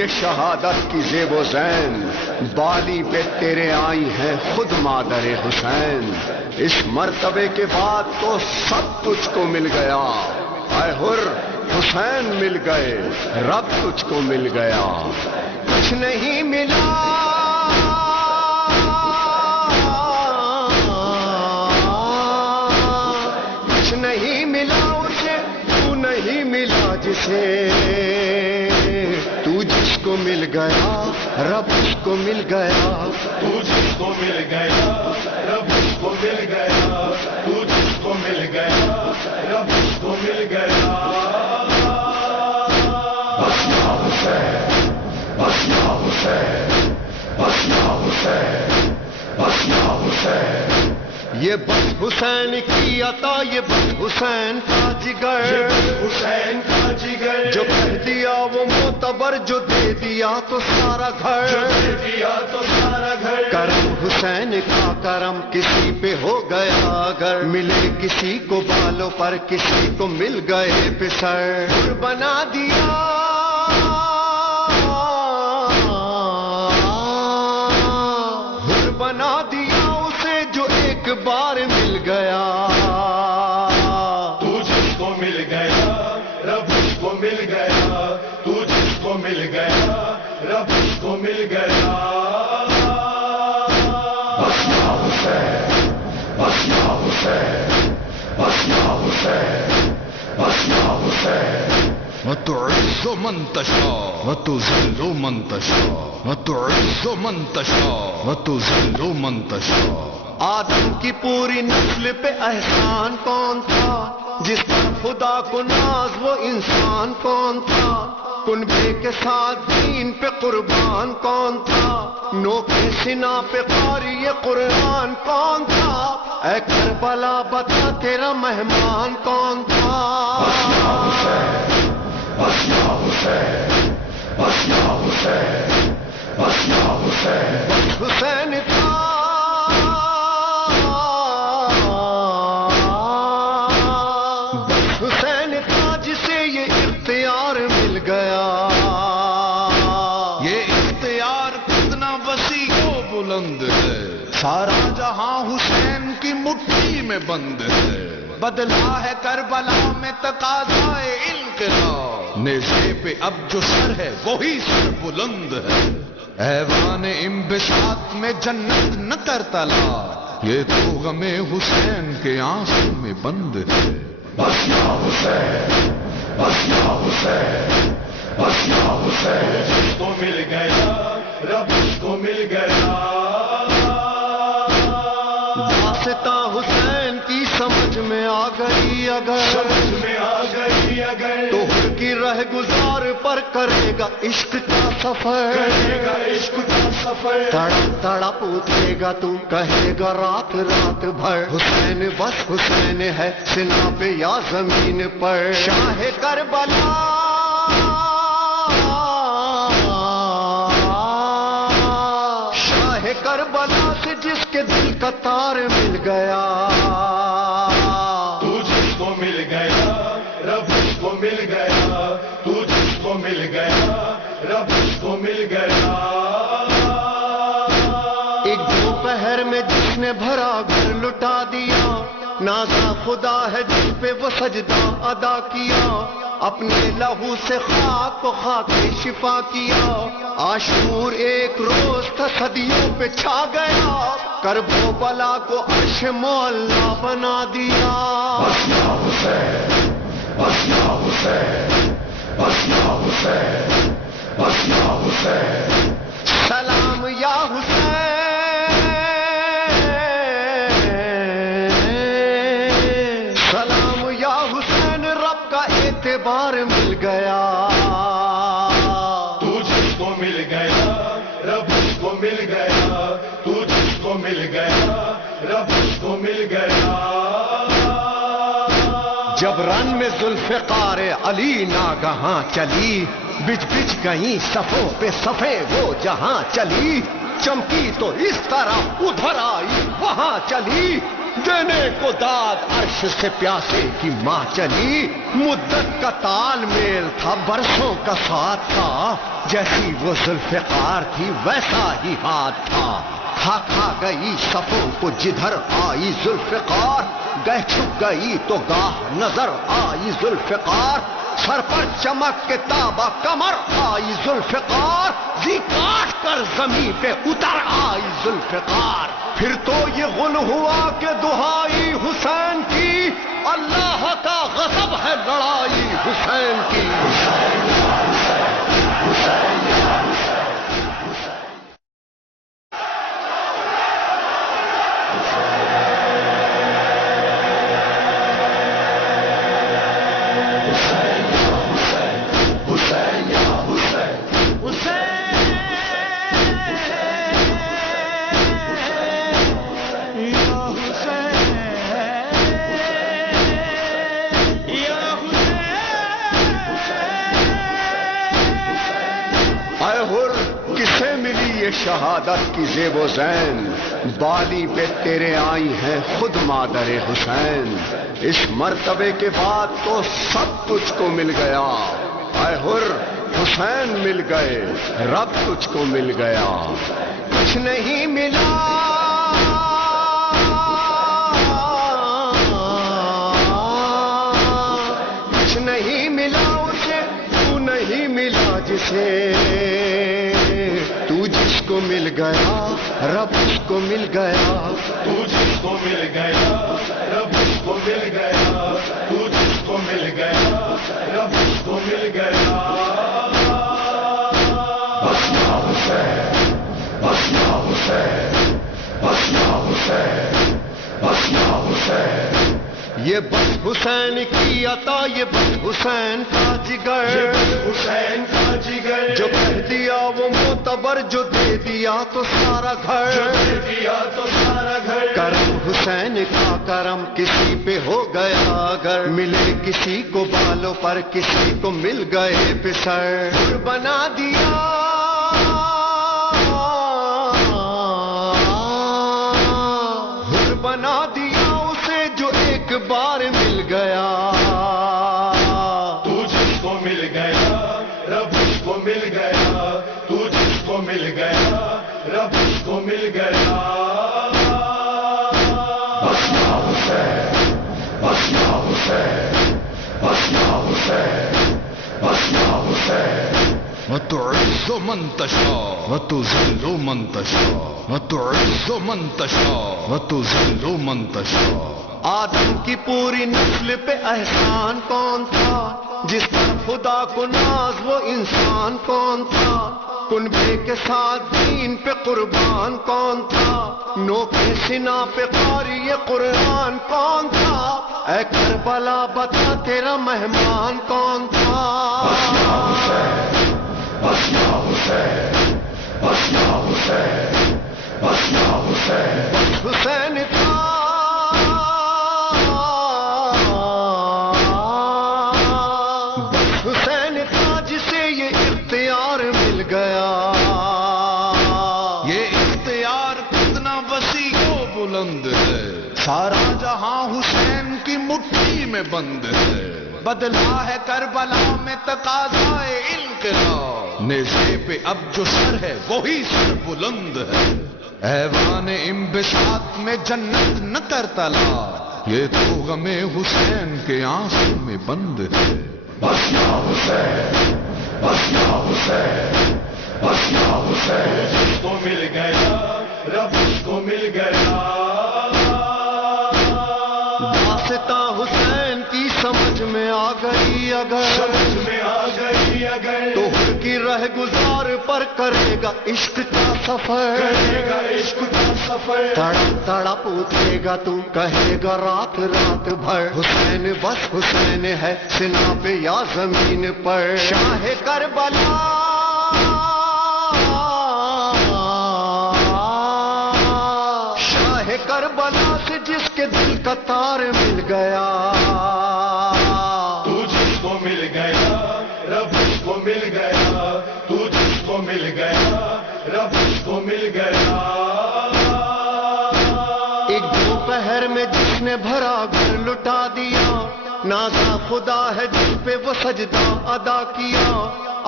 یہ شہادت کی زیب و زین، بالی پہ تیرے آئی ہے خود مادر حسین، اس مرتبے کے بعد تو سب تجھ کو مل گیا، اے حر حسین مل گئے، رب تجھ کو مل گیا، کچھ نہیں ملا کچھ نہیں ملا اسے، تو نہیں ملا جسے، تو جس کو مل گیا رب اس کو مل گیا، تو جس کو مل گیا رب اس کو مل گیا، تو جس کو مل گیا رب اس کو مل گیا۔ بس یا حسین، بس یا حسین، بس یا حسین، بس یا حسین، یہ بس حسین کی عطا، یہ بس حسین کا جگر، یہ بس حسین کا جگر، جو کہہ دیا وہ معتبر، جو دے دیا تو سارا گھر، جو دے دیا تو سارا گھر، کرم حسین کا کرم کسی پہ ہو گیا اگر، ملے کسی کو بالوں پر کسی کو مل گئے پسر، بنا دیا حر بنا دیا اسے جو ایک بار مل گیا، تو جس کو مل گیا رب اس کو مل گیا، تو جس کو مل گیا رب اس کو مل گیا۔ بس یا حسین، بس یا حسین، بس یا حسین، بس یا حسین، وتعز من تشاء وتذل من تشاء وتعز من تشاء وتذل من تشاء۔ آدم کی پوری نسل پہ احسان کون تھا، جس پر خدا کو ناز وہ انسان کون تھا، کنبے کے ساتھ دین پہ قربان کون تھا، نوکے سنا پہ قاری قرآن کون تھا، اے کربلا بتا تیرا مہمان کون تھا۔ بس یا حسین، بس یا حسین، بس یا حسین، بس یا حسین، حسین تھا حسین تھا جسے یہ اختیار مل گیا، یہ اختیار کتنا وسیع و بلند ہے، سارا جہاں حسین کی مٹھی میں بند ہے، بدلا ہے کربلا میں تقاضائے انقلاب، نیزے پہ اب جو سر ہے وہی سر بلند ہے، ایوان انبساط میں جنت نہ کر تلا، یہ تو غم حسین کے آنسو میں بند ہے۔ بس یا حسین، بس یا حسین، بس یا حسین، جس کو مل گیا رب اس کو مل گیا۔ داستاں حسین کی سمجھ میں آ گئی اگر، سمجھ میں آ گئی اگر، تو حر کی رہ گزار پر کرے گا عشق کا سفر، کرے گا عشق کا سفر، تڑپ تڑپ اٹھے گا تو کہے گا رات رات بھر، حسین بس حسین ہے سنا پہ یا زمین پر، شاہ کربلا شاہ کربلا سے جس کے دل کا تار مل گیا، تو جس کو مل گیا رب اس کو مل گیا، تو جس کو مل گیا رب اس کو مل گیا۔ ایک دوپہر میں جس نے بھرا گھر لٹا دیا، نازا خدا ہے جس پہ وہ سجدہ ادا کیا، اپنے لہو سے خاک کو خاک شفا کیا، عاشور ایک روز تھا صدیوں پہ چھا گیا، کرب و بلا کو عرش معلا بنا دیا۔ بس یا حسین، بس یا حسین، بس یا حسین، بس یا حسین، سلام یا حسین، سلام یا حسین، رب کا اعتبار مل گیا، تو جس کو مل گیا رب اس کو مل گیا، تو جس کو مل گیا رب اس کو مل گیا۔ جب رن میں ذوالفقار علی ناگہاں چلی، بچ بچ گئیں صفوں پہ صفیں وہ جہاں چلی، چمکی تو اس طرح ادھر آئی وہاں چلی، دینے کو داد عرش سے پیاسے کی ماں چلی. مدت کا تال میل تھا برسوں کا ساتھ تھا, جیسی وہ ذوالفقار تھی ویسا ہی ہاتھ تھا. کھا کھا گئی صفوں کو جدھر آئی ذوالفقار, گہ چھپ گئی تو گاہ نظر آئی ذوالفقار. سر پر چمک کے تابا کمر آئی ذوالفقار, زی کاٹ کر زمین پہ اتر آئی ذوالفقار. پھر تو یہ غل ہوا کہ دہائی حسین کی, اللہ کا غضب ہے لڑائی حسین کی. کسے ملی یہ شہادت کی زیب و زین, بالی پہ تیرے آئی ہیں خود مادر حسین. اس مرتبے کے بعد تو سب تجھ کو مل گیا, اے حر حسین مل گئے, رب تجھ کو مل گیا. کچھ نہیں ملا کچھ نہیں ملا اسے, تو نہیں ملا جسے, تو جس کو مل گیا رب اس کو مل گیا. تو جس کو مل گیا رب اس کو مل گیا. تو جس کو مل گیا رب اس کو مل گیا. بس یا حسین, بس یا حسین, بس یا حسین, بس یا حسین. یہ بس حسین کی عطا, یہ بس حسین کا جگر, حسین کا جگر, جو کہہ دیا وہ معتبر, جو دے دیا تو سارا گھر, جو دے دیا تو سارا گھر. کرم حسین کا کرم کسی پہ ہو گیا اگر, ملے کسی کو بالوں پر کسی کو مل گئے پسر. حر بنا دیا حر بنا دیا اسے جو ایک بار مل گیا. تو جس کو مل گیا رب اس کو مل گیا. تو جس کو مل گیا رب اس کو مل گیا. بس یا حسین, بس یا حسین, بس یا حسین, بس یا حسین. وتعز من تشاء وتذل من تشاء وتعز من تشاء وتذل من تشاء. آدم کی پوری نسل پہ احسان کون تھا, جس پر خدا کو ناز وہ انسان کون تھا. کنبے کے ساتھ دین پہ قربان کون تھا, نوکے سنا پہ قاری قرآن کون تھا. اے کربلا بتا تیرا مہمان کون تھا. بس یا حسین, بس یا حسین, بس یا حسین. حسین تھا حسین تھا جسے یہ اختیار مل گیا. یہ اختیار کتنا وسیع و بلند ہے, سارا جہاں حسین کی مٹھی میں بند ہے. بدلا ہے کربلا میں تقاضائے انقلاب, نیزے پہ اب جو سر ہے وہی سر بلند ہے. ایوان انبساط میں جنت نہ کر تلا, یہ تو غم حسین کے آنسو میں بند ہے. بس یا حسین, بس یا حسین, بس یا حسین. جس کو مل گیا رب اس کو مل گیا. داستاں حسین کی سمجھ میں آ گئی اگر, سمجھ میں آ گئی اگر, تو حر کی رہ گزار پر کرے گا عشق کا سفر. کرے گا عشق کا سفر. تڑپ تڑپ اٹھے گا تو کہے گا رات رات بھر, حسین بس حسین ہے سنا پہ یا زمین پر. شاہ کربلا شاہ کربلا سے جس کے دل کا تار مل گیا. تو جس کو مل گیا رب اس کو مل گیا. تو جس کو مل گیا رب اس کو مل گیا. ایک دوپہر میں نے بھرا گھر لٹا دیا، نازا خدا ہے جس پہ وہ سجدہ ادا کیا،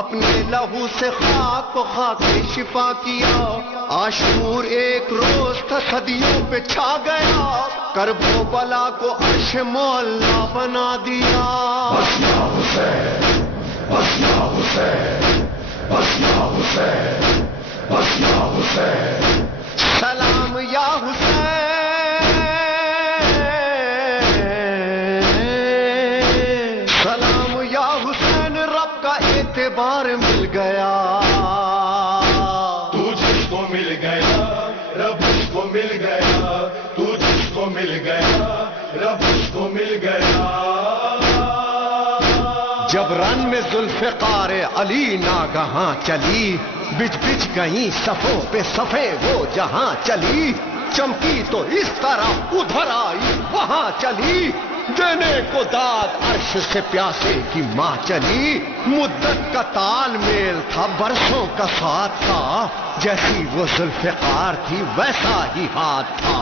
اپنے لہو سے خاک کو خاک شفا کیا، عاشور ایک روز تھا صدیوں پہ چھا گیا، کرب و بلا کو عرش معلا بنا دیا۔ بس یا حسین، بس یا حسین، بس یا حسین، بس یا حسین، سلام یا حسین، سلام یا حسین، رب کا اعتبار مل گیا، تو جس کو مل گیا رب اس کو مل گیا، تو جس کو مل گیا رب اس کو مل گیا۔ جب رن میں ذوالفقار علی ناگہاں چلی، بچ بچ گئی صفوں پہ صفیں وہ جہاں چلی، چمکی تو اس طرح ادھر آئی وہاں چلی، دینے کو داد عرش سے پیاسے کی ماں چلی، مدت کا تال میل تھا برسوں کا ساتھ تھا، جیسی وہ ذوالفقار تھی ویسا ہی ہاتھ تھا،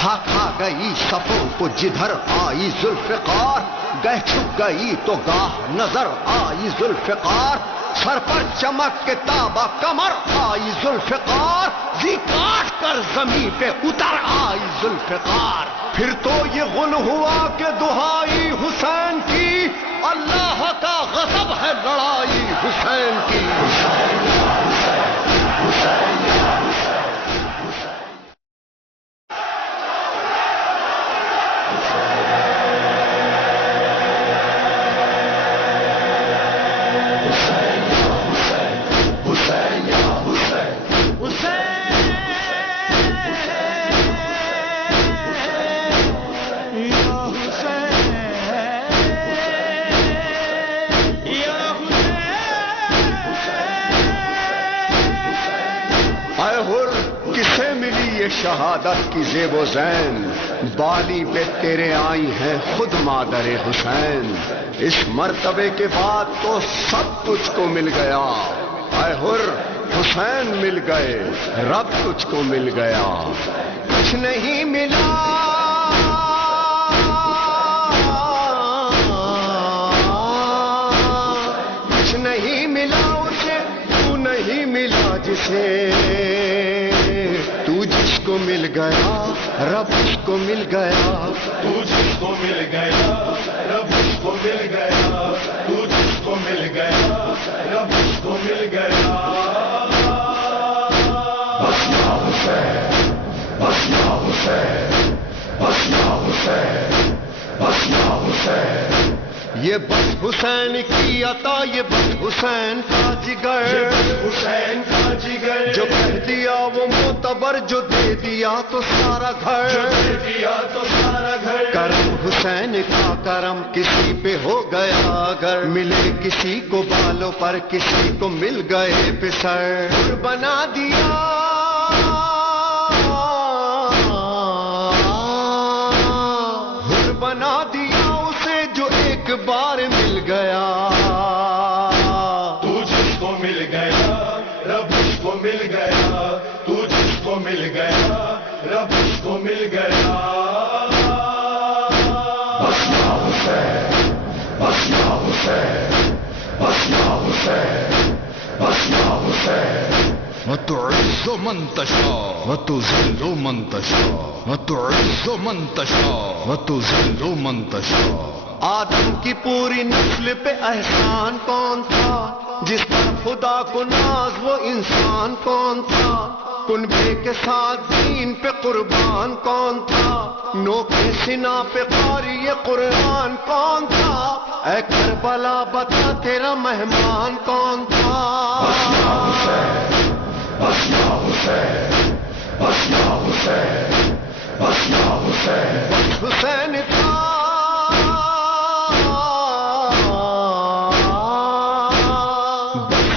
کھا کھا گئی صفوں کو جدھر آئی ذوالفقار، گہ چھپ گئی تو گاہ نظر آئی ذوالفقار، سر پر چمک کے تابا کمر آئی ذوالفقار، زی کاٹ کر زمین پہ اتر آئی ذوالفقار، پھر تو یہ غل ہوا کہ دہائی حسین کی، اللہ کا غضب ہے لڑائی حسین کی۔ کسے ملی یہ شہادت کی زیب و زین، بالی پہ تیرے آئی ہیں خود مادر حسین، اس مرتبے کے بعد تو سب تجھ کو مل گیا، اے حر حسین مل گئے، رب تجھ کو مل گیا، کچھ نہیں ملا کچھ نہیں ملا اسے، تو نہیں ملا جسے، تو جس کو مل گیا رب اس کو مل گیا، تو جس کو مل گیا رب اس کو مل گیا، تو جس کو مل گیا رب اس کو مل گیا۔ بس یا حسین، بس یا حسین، بس یا حسین، بس یا حسین، یہ بس حسین کی عطا، یہ بس حسین کا جگر، حسین کا جگر، جو کہہ دیا وہ معتبر، جو دے دیا تو سارا گھر، جو دے دیا تو سارا گھر، کرم حسین کا کرم کسی پہ ہو گیا اگر، ملے کسی کو بالوں پر کسی کو مل گئے پسر، حر بنا دیا حر بنا دیا اسے جو ایک بار مل گیا، تو جس کو مل گیا رب اس کو مل گیا، تو جس کو مل گیا رب اس کو مل گیا۔ بس یا حسین، بس یا حسین، بس یا حسین، بس یا حسین، وتعز من تشاء وتذل من تشاء وتعز من تشاء وتذل من تشاء۔ آدم کی پوری نسل پہ احسان کون تھا، جس پر خدا کو ناز وہ انسان کون تھا، کنبے کے ساتھ دین پہ قربان کون تھا، نوکے سنا پہ قاری قرآن کون تھا، اے کربلا بتا تیرا مہمان کون تھا۔ بس یا حسین، بس یا حسین، بس یا حسین، بس یا حسین، حسین تھا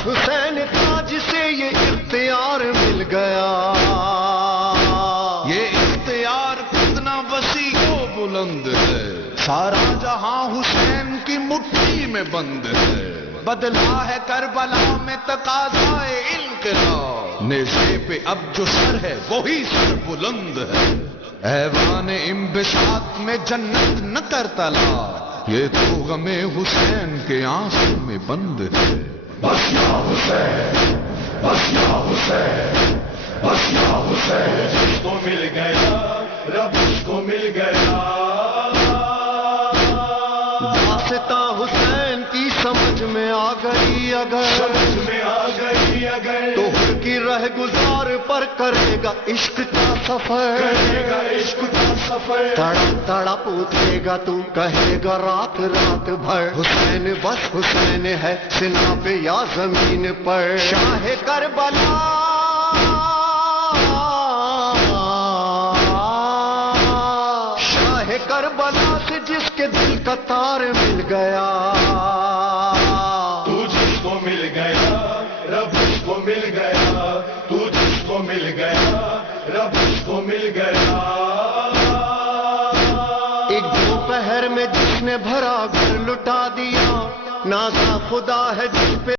حسین تھا جسے یہ اختیار مل گیا، یہ اختیار کتنا وسیع و بلند ہے، سارا جہاں حسین کی مٹھی میں بند ہے، بدلا ہے کربلا میں تقاضائے انقلاب، نیزے پہ اب جو سر ہے وہی سر بلند ہے۔ ایوان انبساط میں جنت نہ کر تلا، یہ تو غم حسین کے آنسوں میں بند ہے۔ بس یا حسین، بس یا حسین، بس یا حسین، جس کو مل گیا رب اس کو مل گیا۔ داستاں حسین کی سمجھ میں آ گئی اگر، سمجھ میں آ گئی اگر، تو ہر کی رہ گزار پر کرے گا عشق کا سفر، کرے گا عشق کا سفر، تڑپ تڑپ اٹھے گا تو کہے گا رات رات بھر، حسین بس حسین ہے سنا پہ یا زمین پر۔ شاہ کربلا شاہ کربلا سے جس کے دل کا تار مل گیا، تو جس کو مل گیا رب اس کو مل گیا، تو جس کو مل گیا رب اس کو مل گیا۔ ایک دوپہر میں جس نے بھرا گھر لٹا دیا، نازا خدا ہے جس پہ